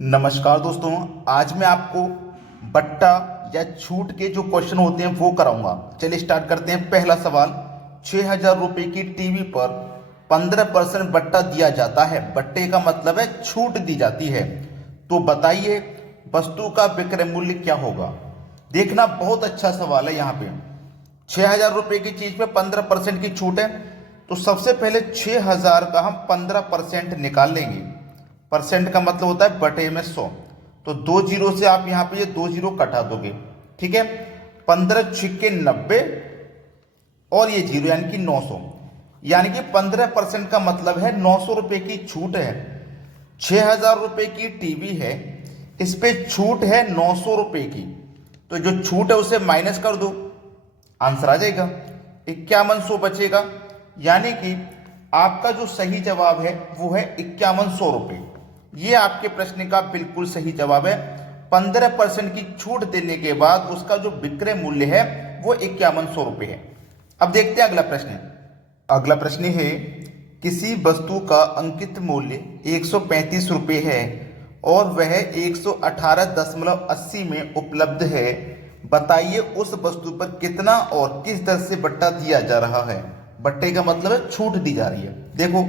नमस्कार दोस्तों। आज मैं आपको बट्टा या छूट के जो क्वेश्चन होते हैं वो कराऊंगा। चलिए स्टार्ट करते हैं। पहला सवाल, 6,000 रुपये की टीवी पर 15% बट्टा दिया जाता है। बट्टे का मतलब है छूट दी जाती है। तो बताइए वस्तु का विक्रय मूल्य क्या होगा। देखना, बहुत अच्छा सवाल है। यहाँ पे 6,000 रुपये की चीज पे 15% की छूट है। तो सबसे पहले 6,000 का हम 15% निकाल लेंगे। परसेंट का मतलब होता है बटे में 100। तो 2 जीरो से आप यहाँ पे ये 2 जीरो कटा दोगे। ठीक है, 15 छिक्के 90 और ये जीरो यानी कि 900। यानी कि 15% का मतलब है 900 रुपये की छूट है। 6,000 रुपये की टीवी है, इस पे छूट है 900 रुपये की। तो जो छूट है उसे माइनस कर दो, आंसर आ जाएगा 5100 बचेगा। यानी कि आपका जो सही जवाब है वो है 5100 रुपये। ये आपके प्रश्न का बिल्कुल सही जवाब है। 15% की छूट देने के बाद उसका जो विक्रय मूल्य है वो 5100 रुपये है। अब देखते हैं अगला प्रश्न। अगला प्रश्न है, किसी वस्तु का अंकित मूल्य 135 रुपये है और वह 118.80 में उपलब्ध है। बताइए उस वस्तु पर कितना और किस दर से बट्टा दिया जा रहा है। बट्टे का मतलब है छूट दी जा रही है। देखो,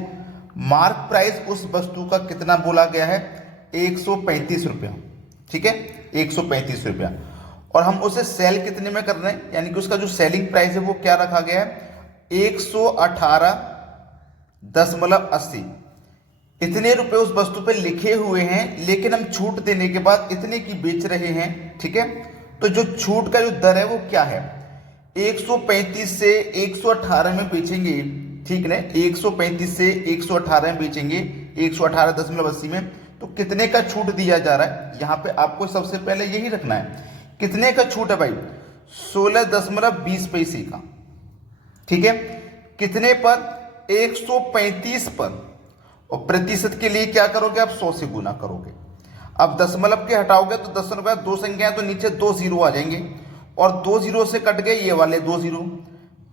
मार्क प्राइस उस वस्तु का कितना बोला गया है, 135 रुपया। ठीक है, 135 रुपया। और हम उसे सेल कितने में कर रहे हैं, यानी कि उसका जो सेलिंग प्राइस है वो क्या रखा गया है, 118.80। इतने रुपए उस वस्तु पे लिखे हुए हैं, लेकिन हम छूट देने के बाद इतने की बेच रहे हैं। ठीक है, तो जो छूट का जो दर है वो क्या है, 135 से 118 में बेचेंगे। ठीक है, 135 से 118 में बेचेंगे, 118.80 में। तो कितने का छूट दिया जा रहा है, यहाँ पे आपको सबसे पहले यही रखना है। कितने का छूट है भाई, 16.20 पैसे का। ठीक है, कितने पर, 135 पर। और प्रतिशत के लिए क्या करोगे आप, 100 से गुना करोगे। अब दशमलव के हटाओगे तो 10 रुपया, दो संख्या तो नीचे 2 जीरो आ जाएंगे और 2 जीरो से कट गए ये वाले 2 जीरो।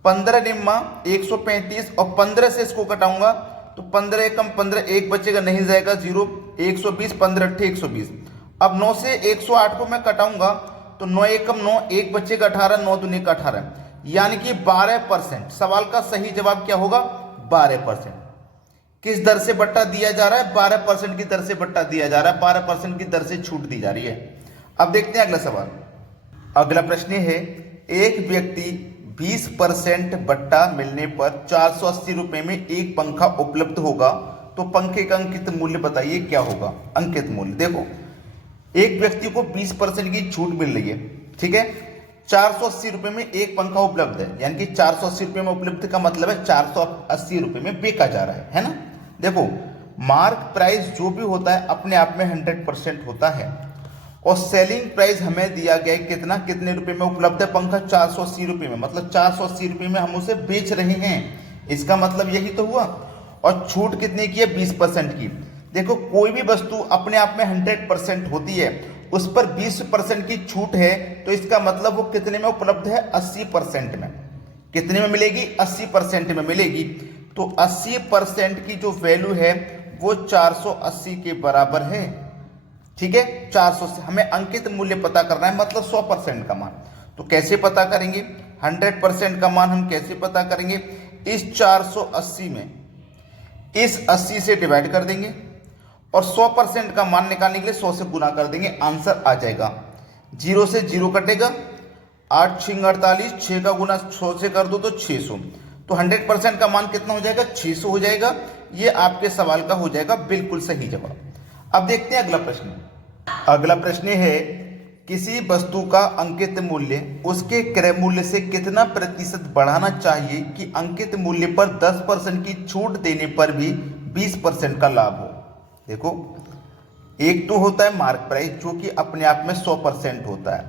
15 निम्मा 135 और 15 से इसको कटाऊंगा तो 15 एकम 15, एक बचेगा नहीं जाएगा जीरो, 120, 15 अट्ठे 120। अब 9 से 108 को मैं कटाऊंगा तो 9 एकम 9, एक बचेगा 18, 9 दूनी का 18, यानी कि 12%। सवाल का सही जवाब क्या होगा, 12%। किस दर से बट्टा दिया जा रहा है, 12% की दर से बट्टा दिया जा रहा है, 12% की दर से छूट दी जा रही है। अब देखते हैं अगला सवाल। अगला प्रश्न है, एक व्यक्ति 20% बट्टा मिलने पर 480 रुपये में एक पंखा उपलब्ध होगा। तो पंखे का अंकित मूल्य बताइए क्या होगा। अंकित मूल्य देखो, एक व्यक्ति को 20% की छूट मिल रही है। ठीक है, 480 रुपये में एक पंखा उपलब्ध है, यानी कि 480 रुपये में उपलब्ध का मतलब है 480 रुपये में बेचा जा रहा है ना। देखो, मार्क प्राइस जो भी होता है अपने आप में 100% होता है और सेलिंग प्राइस हमें दिया गया है कितना, कितने रुपए में उपलब्ध है पंखा, 480 रुपये में। मतलब 480 रुपये में हम उसे बेच रहे हैं, इसका मतलब यही तो हुआ। और छूट कितने की है, 20% की। देखो, कोई भी वस्तु अपने आप में 100% होती है, उस पर 20% की छूट है, तो इसका मतलब वो कितने में उपलब्ध है, 80% में। कितने में मिलेगी, 80% में मिलेगी। तो 80% की जो वैल्यू है वो 480 के बराबर है। ठीक है, 400 से हमें अंकित मूल्य पता करना है, मतलब 100% का मान। तो कैसे पता करेंगे, 100% का मान हम कैसे पता करेंगे, इस 480 में इस 80 से डिवाइड कर देंगे और 100% का मान निकालने के लिए 100 से गुना कर देंगे, आंसर आ जाएगा। जीरो से जीरो कटेगा, 8 6 48, 6 का गुना 100 से कर दो तो 600। तो 100% का मान कितना हो जाएगा, 600 हो जाएगा। ये आपके सवाल का हो जाएगा बिल्कुल सही जवाब। अब देखते हैं अगला प्रश्न। अगला प्रश्न है, किसी वस्तु का अंकित मूल्य उसके क्रय मूल्य से कितना प्रतिशत बढ़ाना चाहिए कि अंकित मूल्य पर 10% की छूट देने पर भी 20% का लाभ हो। देखो, एक तो होता है मार्क प्राइस जो कि अपने आप में 100% होता है।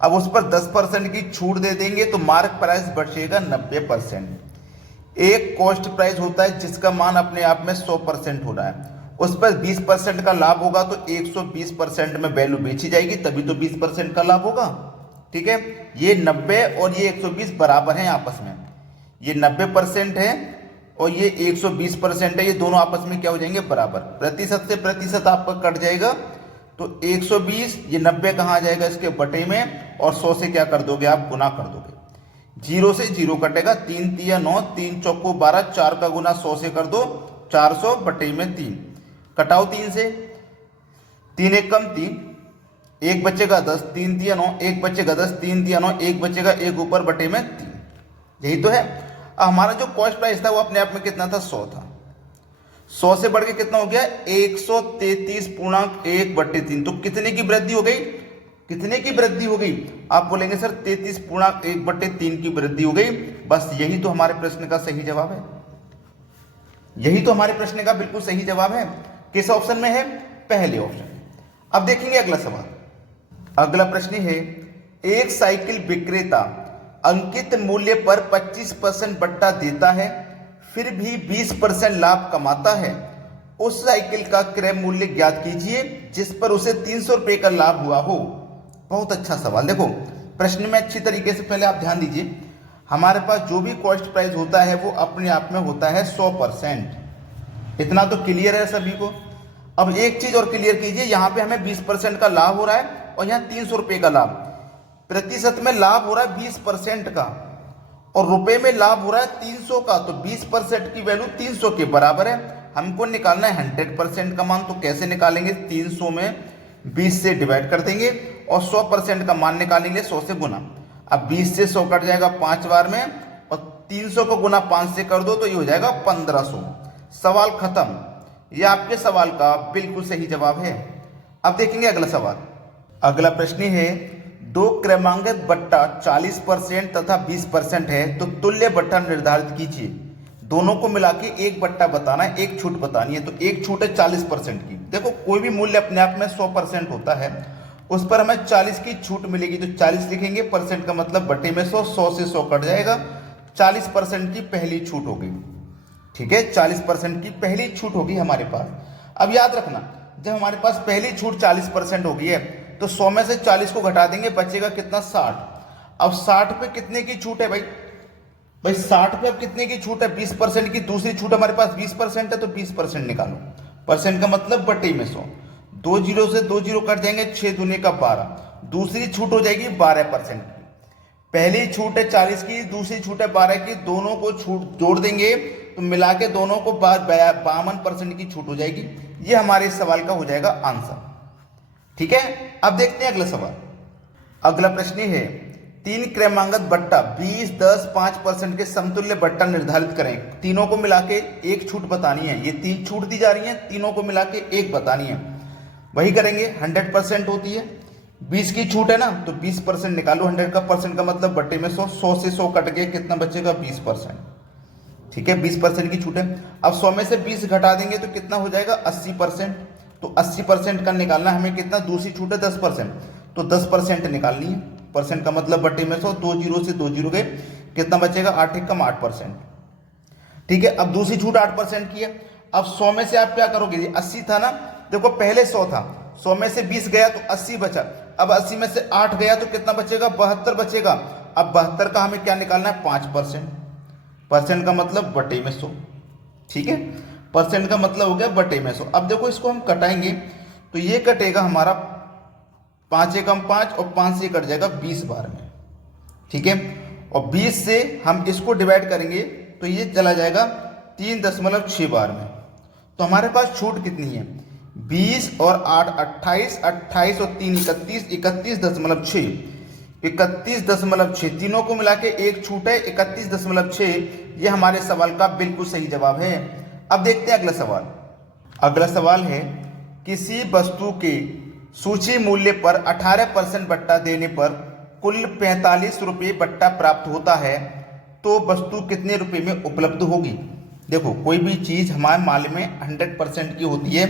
अब उस पर 10% की छूट दे देंगे तो मार्क प्राइस बचेगा 90%। एक कॉस्ट प्राइस होता है जिसका मान अपने आप में 100% हो रहा है, उस पर 20% का लाभ होगा तो 120% में वैल्यू बेची जाएगी, तभी तो 20% का लाभ होगा। ठीक है, ये 90 और ये 120 बराबर हैं आपस में। ये 90% है और ये 120% है, ये दोनों आपस में क्या हो जाएंगे, बराबर। प्रतिशत से प्रतिशत आपका कट जाएगा तो 120, ये 90 कहाँ आ जाएगा इसके बटे में, और 100 से क्या कर दोगे आप, गुना कर दोगे। 0 से 0 कटेगा, 3 तिया 9, 3 चौको 12, 4 का गुना 100 से कर दो, 400 बटे में 3, कटाओ 3 से, 3 एक कम 3, 1 बचेगा 10, 3 तिया 9, 1 बचेगा 10, 3 तिया 9, 1 बचेगा, 1 ऊपर बटे में 3, यही तो है। अब हमारा जो कॉस्ट प्राइस था वो अपने आप में कितना था, 100 था। 100 से बढ़ के कितना हो गया, 133.1 बटे 3। तो कितने की वृद्धि हो गई, कितने की वृद्धि हो गई, आप बोलेंगे सर 33.1 बटे 3 की वृद्धि हो गई। बस यही तो हमारे प्रश्न का सही जवाब है, यही तो हमारे प्रश्न का बिल्कुल सही जवाब है। किस ऑप्शन में है, पहले ऑप्शन। अब देखेंगे अगला सवाल। अगला प्रश्न है, एक साइकिल विक्रेता अंकित मूल्य पर 25% बट्टा देता है, फिर भी 20% लाभ कमाता है। उस साइकिल का क्रय मूल्य ज्ञात कीजिए जिस पर उसे 300 रुपए का लाभ हुआ हो। बहुत अच्छा सवाल। देखो प्रश्न में अच्छी तरीके से पहले आप ध्यान दीजिए, हमारे पास जो भी कॉस्ट प्राइस होता है वो अपने आप में होता है 100%। इतना तो क्लियर है सभी को। अब एक चीज और क्लियर कीजिए, यहाँ पे हमें 20% का लाभ हो रहा है और यहाँ 300 रुपए का लाभ, प्रतिशत में लाभ हो रहा है 20% का और रुपए में लाभ हो रहा है 300 का। तो 20% की वैल्यू 300 के बराबर है। हमको निकालना है 100% का मान। तो कैसे निकालेंगे, 300 में 20 से डिवाइड कर देंगे और 100% का मान निकालेंगे 100 से गुना। अब 20 से 100 कट जाएगा 5 बार में और 300 को गुना 5 से कर दो तो ये हो जाएगा 1500। सवाल खत्म। ये आपके सवाल का बिल्कुल सही जवाब है। अब देखेंगे अगला सवाल। अगला प्रश्न है, दो क्रमांकित बट्टा 40% तथा 20% है तो तुल्य बट्टा निर्धारित कीजिए। दोनों को मिला के एक बट्टा बताना है, एक छूट बतानी है। तो एक छूट है 40% की। देखो कोई भी मूल्य अपने आप में 100% होता है, उस पर हमें 40 की छूट मिलेगी तो 40 लिखेंगे, परसेंट का मतलब बटे में 100, 100 से 100 कट जाएगा, 40% की पहली छूट हो गई। ठीक है, 40% की पहली छूट होगी हमारे पास। अब याद रखना, जब हमारे पास पहली छूट 40% हो गई है तो 100 में से 40 को घटा देंगे, बचेगा कितना, 60। अब 60 पे कितने की छूट है भाई, 60 पे अब कितने की छूट है, 20% की। दूसरी छूट हमारे पास 20% है तो 20% निकालो, परसेंट का मतलब बटे में 100। 2 जीरो से 2 जीरो कट जाएंगे, 6 दूनी का 12। दूसरी छूट हो जाएगी 12% की। पहली छूट है 40 की, दूसरी छूट है 12 की, दोनों को छूट जोड़ देंगे तो मिला के दोनों को 52% की छूट हो जाएगी। ये हमारे सवाल का हो जाएगा आंसर। ठीक है, अब देखते हैं अगला सवाल। अगला प्रश्न है, 3 क्रमांकित बट्टा 20, 10, 5% के समतुल्य बट्टा निर्धारित करें। तीनों को मिला के एक छूट बतानी है। ये 3 छूट दी जा रही है, तीनों को मिला के एक बतानी है। वही करेंगे, 100% होती है, 20 की छूट है ना तो 20% निकालो। 100 का परसेंट का मतलब बटे में 100, 100 से 100 कट गए, कितना बचेगा, 20%। ठीक है, 20% की छूट है। अब 100 में से 20 घटा देंगे तो कितना हो जाएगा, 80%। तो 80% का निकालना हमें कितना, दूसरी छूट है 10%, तो 10% निकालनी है। परसेंट का मतलब बटे में 100, 2 जीरो से 2 जीरो गए, कितना बचेगा, 8 एक कम 8%। ठीक है, अब दूसरी छूट 8% की है। अब 100 में से आप क्या करोगे, 80 था ना, देखो पहले 100 था, 100 में से 20 गया तो 80 बचा। अब 80 में से 8 गया तो कितना बचेगा, 72 बचेगा। अब 72 का हमें क्या निकालना है, 5%। परसेंट का मतलब बटे में 100। ठीक है, परसेंट का मतलब हो गया बटे में 100। अब देखो इसको हम कटाएंगे तो ये कटेगा हमारा 5 एकम 5 और 5 से कट जाएगा 20 बार में। ठीक है, और 20 से हम इसको डिवाइड करेंगे तो ये चला जाएगा 3.6 बार में। तो हमारे पास छूट कितनी है, 20 और 8 28, 28 और 3 31, 31.6, 31.6। तीनों को मिला के एक छूट है 31.6। ये हमारे सवाल का बिल्कुल सही जवाब है। अब देखते हैं अगला सवाल। अगला सवाल है, किसी वस्तु के सूची मूल्य पर 18% बट्टा देने पर कुल 45 रुपये बट्टा प्राप्त होता है तो वस्तु कितने रुपए में उपलब्ध होगी। देखो कोई भी चीज हमारे माल में 100% की होती है,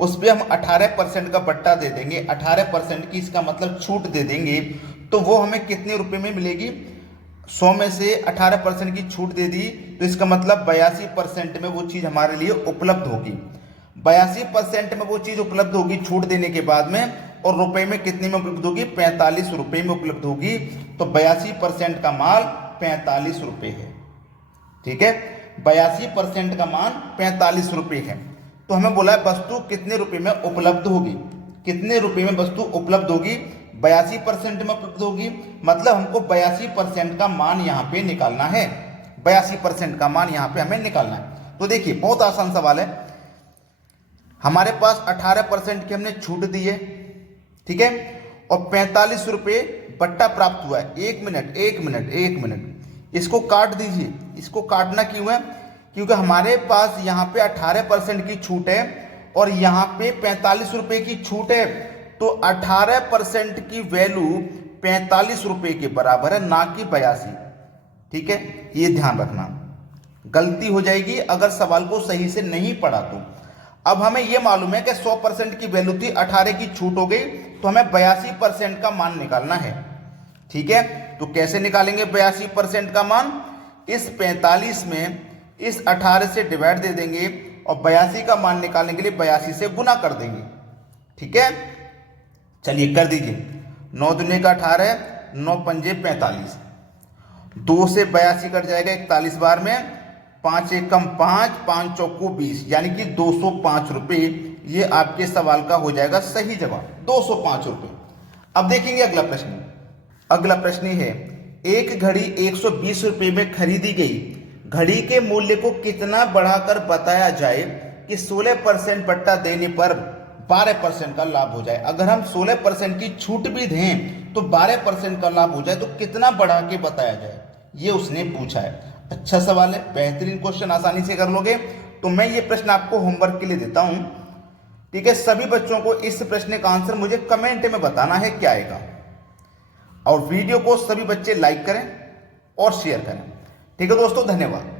उस पर हम 18% का बट्टा दे देंगे, 18% की इसका मतलब छूट दे देंगे, तो वो हमें कितने रुपए में मिलेगी। 100 में से 18% की छूट दे दी तो इसका मतलब 82% में वो चीज़ हमारे लिए उपलब्ध होगी। 82% में वो चीज़ उपलब्ध होगी छूट देने के बाद में, और रुपए में कितने में उपलब्ध होगी, 45 रुपये में उपलब्ध होगी। तो 82% का माल 45 रुपये है। ठीक है, 82% का मान 45 रुपये है। तो हमें बोला है वस्तु कितने रुपए में उपलब्ध होगी। कितने रुपए में वस्तु उपलब्ध होगी, 82% में उपलब्ध होगी। मतलब हमको 82% का मान यहाँ पे निकालना है, 82% का मान यहाँ पे हमें निकालना है। तो देखिए बहुत आसान सवाल है। हमारे पास 18% की हमने छूट दी है, ठीक है, और 45 रुपये बट्टा प्राप्त हुआ है। एक मिनट इसको काट दीजिए। इसको काटना क्यों है? क्योंकि हमारे पास यहाँ पे 18% की छूट है और यहाँ पे 45 रुपये की छूट है। तो 18% की वैल्यू 45 रुपये के बराबर है, ना कि 82। ठीक है, ये ध्यान रखना, गलती हो जाएगी अगर सवाल को सही से नहीं पढ़ा तो। अब हमें यह मालूम है कि 100% की वैल्यू थी, 18 की छूट हो गई, तो हमें 82% का मान निकालना है। ठीक है, तो कैसे निकालेंगे 82% का मान? इस 45 में इस 18 से डिवाइड दे देंगे और 82 का मान निकालने के लिए 82 से गुना कर देंगे। ठीक है, चलिए कर दीजिए। 9 दूनी का 18, 9 पंजे 45, 2 से 82 कट जाएगा 41 बार में, 5 एकम 5, 5 चौको 20, यानी कि 205 रुपये। ये आपके सवाल का हो जाएगा सही जवाब, 205 रुपये। अब देखेंगे अगला प्रश्न। अगला प्रश्न है, एक घड़ी 120 रुपये में खरीदी गई, घड़ी के मूल्य को कितना बढ़ाकर बताया जाए कि 16% बट्टा देने पर 12% का लाभ हो जाए। अगर हम 16% की छूट भी दें तो 12% का लाभ हो जाए, तो कितना बढ़ा के बताया जाए, ये उसने पूछा है। अच्छा सवाल है, बेहतरीन क्वेश्चन, आसानी से कर लोगे। तो मैं ये प्रश्न आपको होमवर्क के लिए देता हूं। ठीक है, सभी बच्चों को इस प्रश्न का आंसर मुझे कमेंट में बताना है क्या आएगा, और वीडियो को सभी बच्चे लाइक करें और शेयर करें। ठीक है दोस्तों, धन्यवाद।